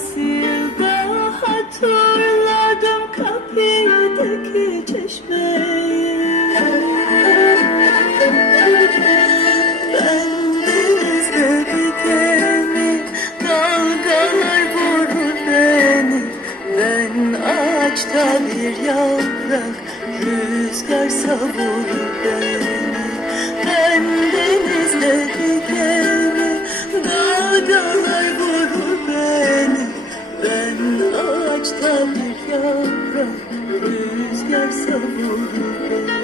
nasıl da hatırladım kapıdaki çeşmeyi. Ben denizde dalgalar vurur beni Ben ağaçta bir yaprak rüzgar savurur beni Ben denizde bir gemi Ağaçta bir yaprak Rüzgar savurdu beni.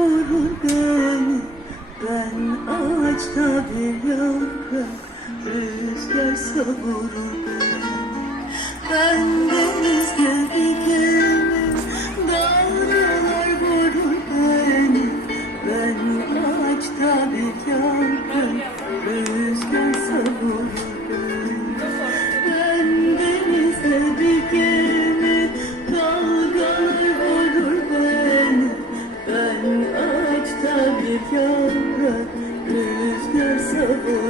vurur beni Ben ağaçta bir yaprak Rüzgar savurur beni. Ben rüzgar sabah